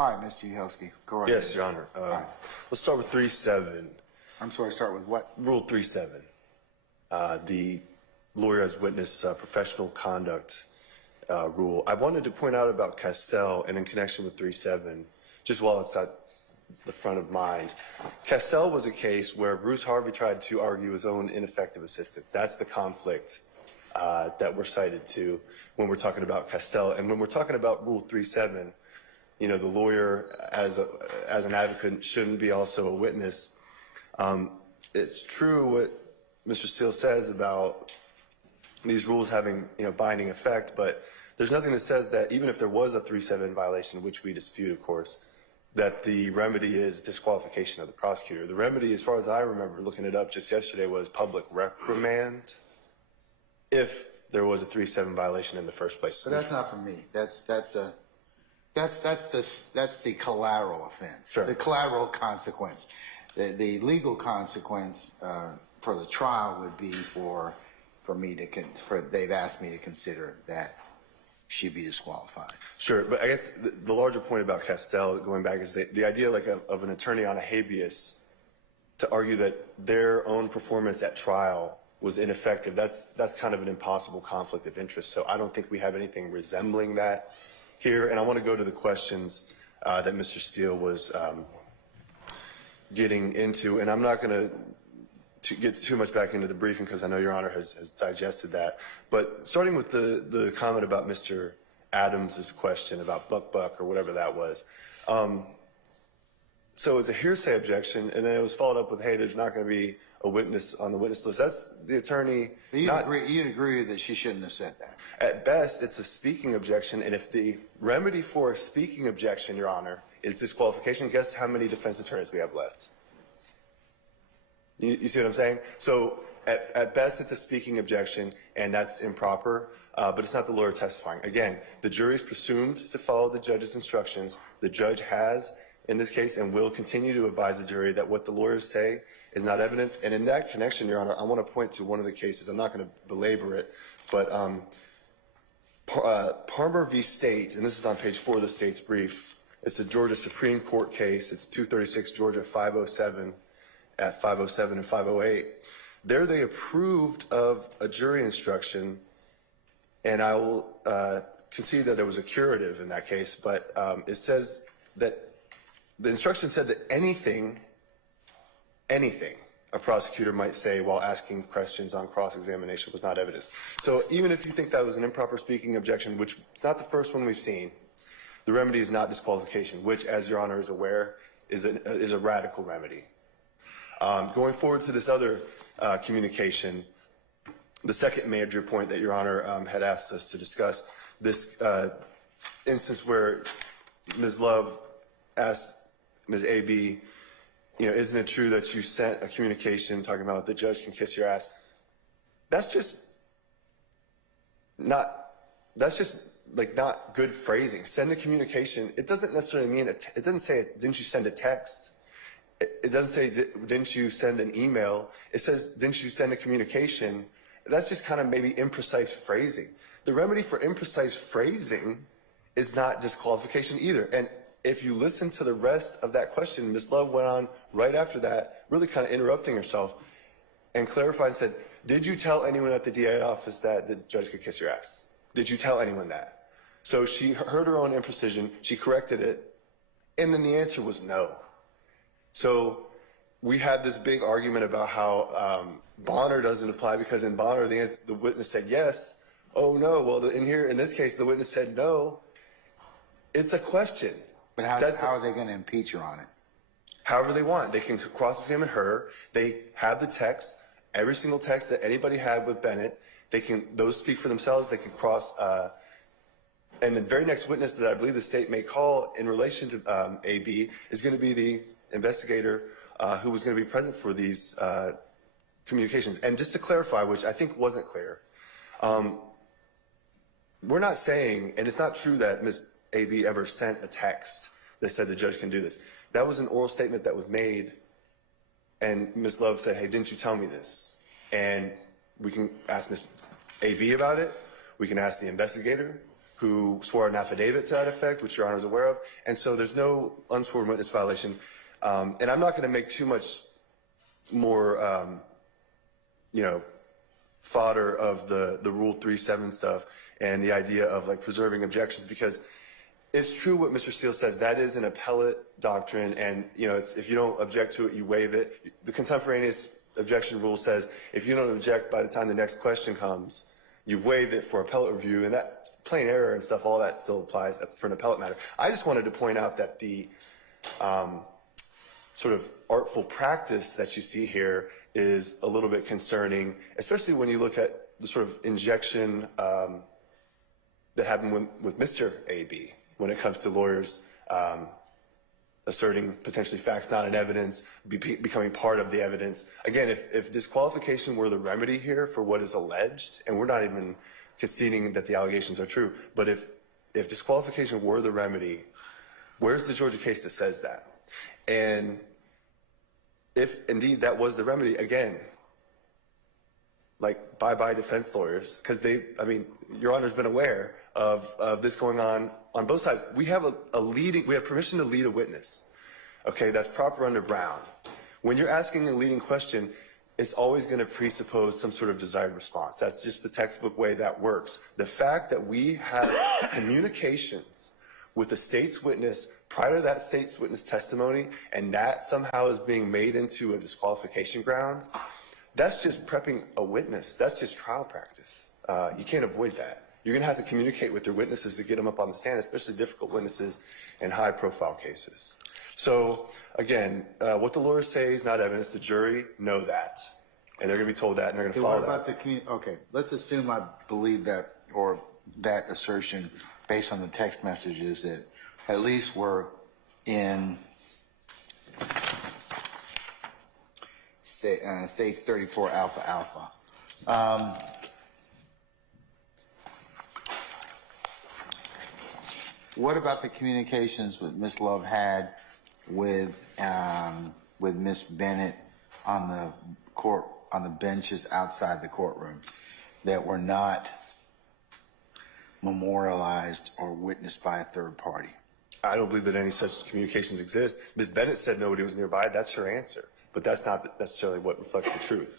All right, Mr. Uhelski, go right Yes, ahead. Your Honor. right. Let's start with 3.7. I'm sorry, start with what? Rule 3.7. The lawyer as witness professional conduct rule. I wanted to point out about Castell and in connection with 3.7, just while it's at the front of mind. Castell was a case where Bruce Harvey tried to argue his own ineffective assistance. That's the conflict that we're cited to when we're talking about Castell. And when we're talking about Rule 3.7, you know, the lawyer as an advocate shouldn't be also a witness. It's true what Mr. Steele says about these rules having, you know, binding effect, but there's nothing that says that even if there was a 3.7 violation, which we dispute, of course, that the remedy is disqualification of the prosecutor. The remedy, as far as I remember looking it up just yesterday, was public reprimand if there was a 3.7 violation in the first place. But that's not for me. That's the collateral offense. Sure. The collateral consequence. The legal consequence for the trial would be for me to they've asked me to consider that she'd be disqualified. Sure, but I guess the larger point about Castell, going back, is the idea like of an attorney on a habeas to argue that their own performance at trial was ineffective. That's kind of an impossible conflict of interest. So I don't think we have anything resembling that here. And I want to go to the questions that Mr. Steele was getting into, and I'm not going to get too much back into the briefing because I know Your Honor has digested that. But starting with the comment about Mr. Adams's question about Buck or whatever that was. So it's a hearsay objection, and then it was followed up with, hey, there's not going to be a witness on the witness list. That's the attorney. You'd agree that she shouldn't have said that. At best, it's a speaking objection, and if the remedy for a speaking objection, Your Honor, is disqualification, guess how many defense attorneys we have left? You see what I'm saying? So at best, it's a speaking objection, and that's improper, but it's not the lawyer testifying. Again, the jury is presumed to follow the judge's instructions. The judge has, in this case, and will continue to advise the jury that what the lawyers say is not evidence. And in that connection, Your Honor, I want to point to one of the cases. I'm not going to belabor it, but Palmer v. State, and this is on page 4 of the state's brief. It's a Georgia Supreme Court case. It's 236 Georgia 507 at 507 and 508. There they approved of a jury instruction, and I will concede that it was a curative in that case, but it says that the instruction said that anything a prosecutor might say while asking questions on cross-examination was not evidence. So even if you think that was an improper speaking objection, which is not the first one we've seen, the remedy is not disqualification, which, as Your Honor is aware, is a radical remedy. Going forward to this other communication, the second major point that Your Honor had asked us to discuss, this instance where Ms. Love asked Ms. A.B., you know, isn't it true that you sent a communication talking about the judge can kiss your ass? That's just not good phrasing. Send a communication. It doesn't necessarily mean, it doesn't say, didn't you send a text? It doesn't say, didn't you send an email? It says, didn't you send a communication? That's just kind of maybe imprecise phrasing. The remedy for imprecise phrasing is not disqualification either. And if you listen to the rest of that question, Ms. Love went on right after that, really kind of interrupting herself, and clarified and said, did you tell anyone at the DA office that the judge could kiss your ass? Did you tell anyone that? So she heard her own imprecision, she corrected it, and then the answer was no. So we had this big argument about how Bonner doesn't apply because in Bonner the witness said yes. Oh no, well in this case the witness said no. It's a question. But how are they going to impeach her on it? However they want. They can cross-examine her. They have the text, every single text that anybody had with Bennett. Those speak for themselves. They can cross. And the very next witness that I believe the state may call in relation to AB is going to be the investigator who was going to be present for these communications. And just to clarify, which I think wasn't clear, we're not saying, and it's not true that Ms. AB ever sent a text that said the judge can do this. That was an oral statement that was made, and Ms. Love said, hey, didn't you tell me this? And we can ask Ms. AB about it. We can ask the investigator who swore an affidavit to that effect, which Your Honor is aware of. And so there's no unsworn witness violation. And I'm not going to make too much more, fodder of the Rule 3.7 stuff and the idea of like preserving objections, because it's true what Mr. Steele says. That is an appellate doctrine, and if you don't object to it, you waive it. The contemporaneous objection rule says if you don't object by the time the next question comes, you've waived it for appellate review, and that plain error and stuff, all that still applies for an appellate matter. I just wanted to point out that the sort of artful practice that you see here is a little bit concerning, especially when you look at the sort of injection that happened with Mr. A.B. when it comes to lawyers asserting potentially facts not in evidence, becoming part of the evidence. Again, if disqualification were the remedy here for what is alleged, and we're not even conceding that the allegations are true, but if disqualification were the remedy, where's the Georgia case that says that? And if indeed that was the remedy, again, like bye-bye defense lawyers, because Your Honor's been aware of this going on both sides. We have we have permission to lead a witness. Okay, that's proper under Brown. When you're asking a leading question, it's always going to presuppose some sort of desired response. That's just the textbook way that works. The fact that we have communications with the state's witness prior to that state's witness testimony, and that somehow is being made into a disqualification grounds, that's just prepping a witness. That's just trial practice. You can't avoid that. You're going to have to communicate with your witnesses to get them up on the stand, especially difficult witnesses in high-profile cases. So, again, what the lawyers say is not evidence. The jury know that, and they're going to be told that, and they're going to follow that. Okay, let's assume I believe that, or that assertion based on the text messages that at least were in states 34 alpha. What about the communications with Ms. Love had with Ms. Bennett on the benches outside the courtroom that were not memorialized or witnessed by a third party? I don't believe that any such communications exist. Ms. Bennett said nobody was nearby. That's her answer, but that's not necessarily what reflects the truth.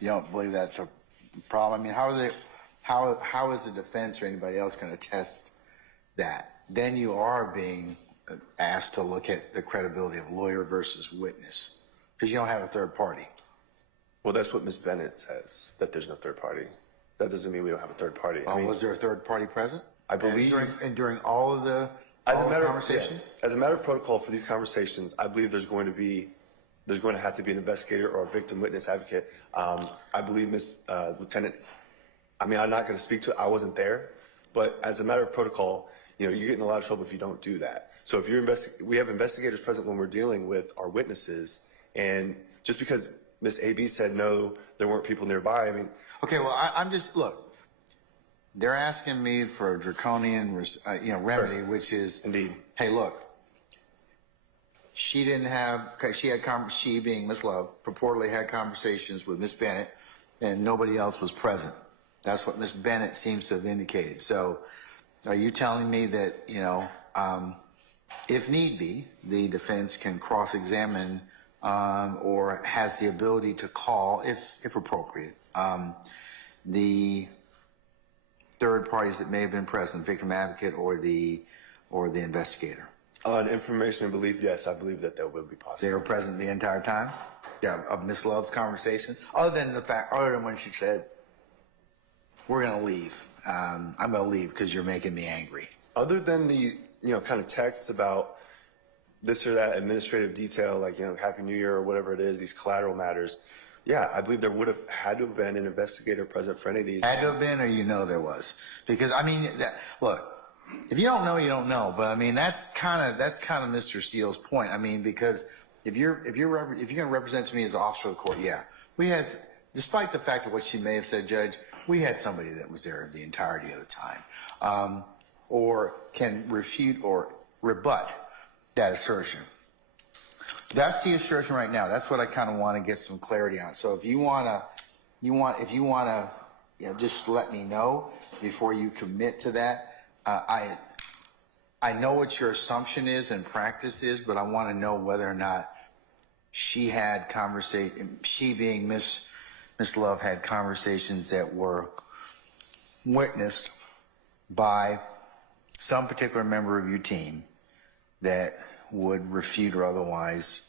You don't believe that's a problem? I mean, how is the defense or anybody else going to test that? Then you are being asked to look at the credibility of lawyer versus witness, because you don't have a third party. Well, that's what Ms. Bennett says, that there's no third party. That doesn't mean we don't have a third party. Was there a third party present? I believe. During all of the conversation? As a matter of protocol for these conversations, I believe there's going to have to be an investigator or a victim witness advocate. I believe Lieutenant, I'm not going to speak to it. I wasn't there. But as a matter of protocol, you get in a lot of trouble if you don't do that. So if we have investigators present when we're dealing with our witnesses, and just because Ms. A.B. said no, there weren't people nearby, Okay, well, I'm just, look, they're asking me for a draconian, remedy, Sure. which is, Indeed. Hey, look, she being Ms. Love, purportedly had conversations with Ms. Bennett, and nobody else was present. That's what Ms. Bennett seems to have indicated. So are you telling me that, if need be, the defense can cross-examine or has the ability to call, if appropriate, the third parties that may have been present, victim advocate or the investigator? On information and belief, yes, I believe that will be possible. They were present the entire time? Yeah, of Ms. Love's conversation? Other than when she said, we're going to leave. I'm going to leave because you're making me angry. Other than the, kind of texts about this or that administrative detail, like, Happy New Year or whatever it is, these collateral matters, yeah, I believe there would have had to have been an investigator present for any of these. Had to have been, or there was? Because, look, if you don't know, you don't know. But, that's kind of Mr. Steele's point. Because if you're going to represent to me as the officer of the court, yeah. We had, despite the fact of what she may have said, Judge, we had somebody that was there the entirety of the time, or can refute or rebut that assertion. That's the assertion right now. That's what I kind of want to get some clarity on. So if you want to just let me know before you commit to that. I know what your assumption is and practice is, but I want to know whether or not she had she being Miss Love had conversations that were witnessed by some particular member of your team that would refute or otherwise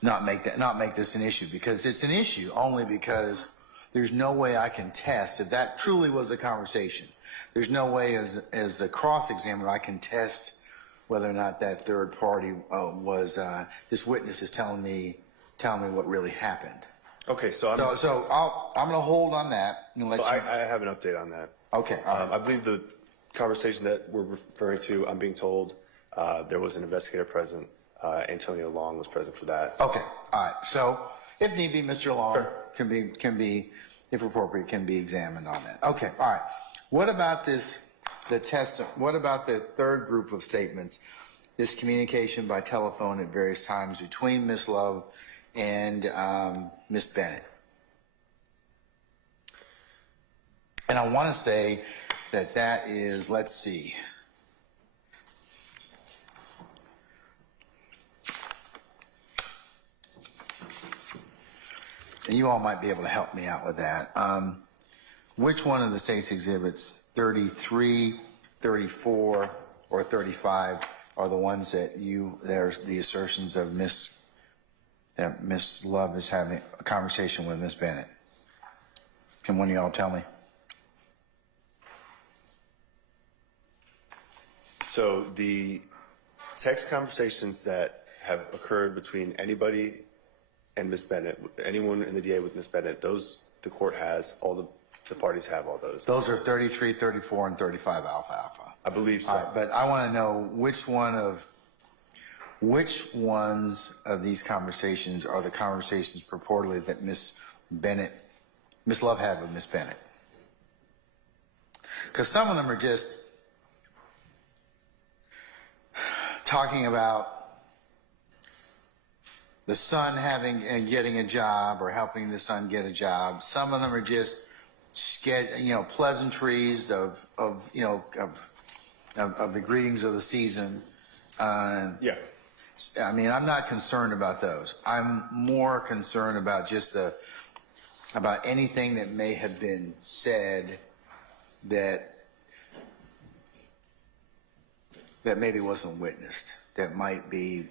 not make this an issue, because it's an issue only because there's no way I can test if that truly was a conversation. There's no way as the cross-examiner I can test whether or not that third party was this witness is telling me what really happened. Okay, so I'm going to hold on that and let you. I have an update on that. Okay. I believe the conversation that we're referring to, I'm being told there was an investigator present. Antonio Long was present for that. Okay. All right. So if need be, Mr. Long can be, if appropriate, can be examined on that. Okay. All right. What about what about the third group of statements? This communication by telephone at various times between Miss Love and Miss Bennett. And I want to say that is, let's see. And you all might be able to help me out with that. Which one of the state's exhibits, 33, 34, or 35, are the ones that there's the assertions of that Miss Love is having a conversation with Miss Bennett? Can one of y'all tell me? So the text conversations that have occurred between anybody and Miss Bennett, anyone in the DA with Miss Bennett, those the court has, all the parties have all those. Those are 33, 34, and 35 alpha. I believe so. All right, but I want to know which ones of these conversations are the conversations purportedly that Miss Love had with Miss Bennett. Because some of them are just talking about the son having and getting a job or helping the son get a job. Some of them are just pleasantries of the greetings of the season. Yeah. I mean, I'm not concerned about those. I'm more concerned about about anything that may have been said that maybe wasn't witnessed, that might be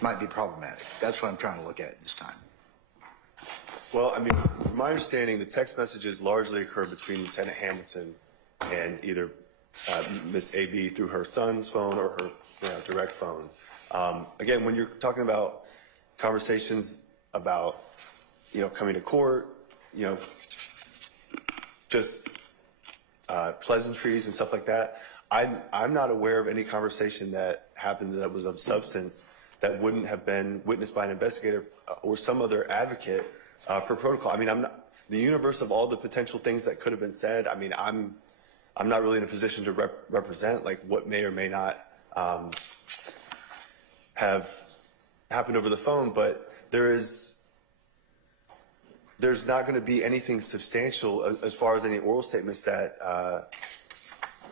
problematic. That's what I'm trying to look at this time. Well, I mean, from my understanding, the text messages largely occur between Lieutenant Hamilton and either Miss AB through her son's phone or her direct phone. Again, when you're talking about conversations about, coming to court, just pleasantries and stuff like that, I'm not aware of any conversation that happened that was of substance that wouldn't have been witnessed by an investigator or some other advocate per protocol. I mean, the universe of all the potential things that could have been said. I mean, I'm not really in a position to represent like what may or may not have happened over the phone, but there's not going to be anything substantial as far as any oral statements that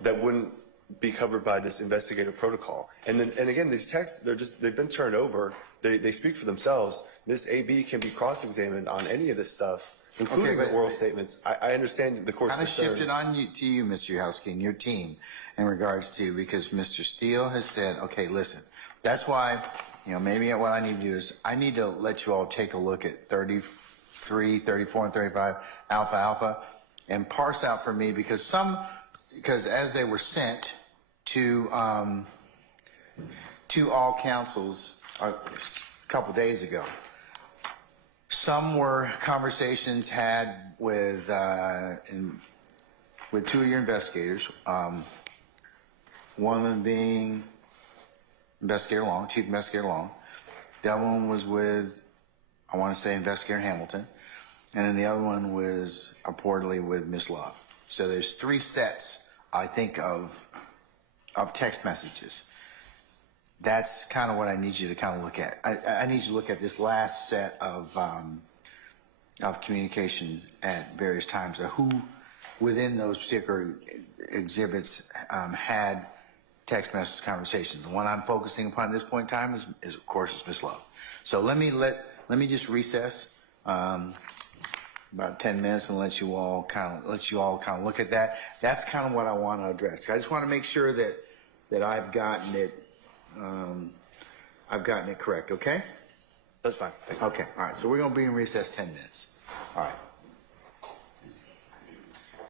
wouldn't be covered by this investigative protocol. And again, these texts, they've been turned over. They speak for themselves. Miss AB can be cross-examined on any of this stuff, including the oral statements. I understand the court's concern. Kind of shifted to you, Mr. Uhelski, and your team in regards to, because Mr. Steele has said, okay, listen, that's why, maybe what I need to do is I need to let you all take a look at 33, 34, and 35 alpha and parse out for me, because as they were sent to all councils a couple days ago, some were conversations had with two of your investigators, one of them being Investigator Long, Chief Investigator Long. The other one was with, I want to say, Investigator Hamilton, and then the other one was reportedly with Miss Love. So there's 3 sets, I think, of text messages. that's kind of what I need you to kind of look at. I need you to look at this last set of communication at various times, who within those particular exhibits had text message conversations. The one I'm focusing upon at this point in time is of course Ms. Love. So let me just recess about 10 minutes and let you all kind of look at that. That's kind of what I want to address. I just want to make sure that I've gotten it correct. Okay. That's fine. Thank you. Okay. All right. So we're going to be in recess 10 minutes. All right.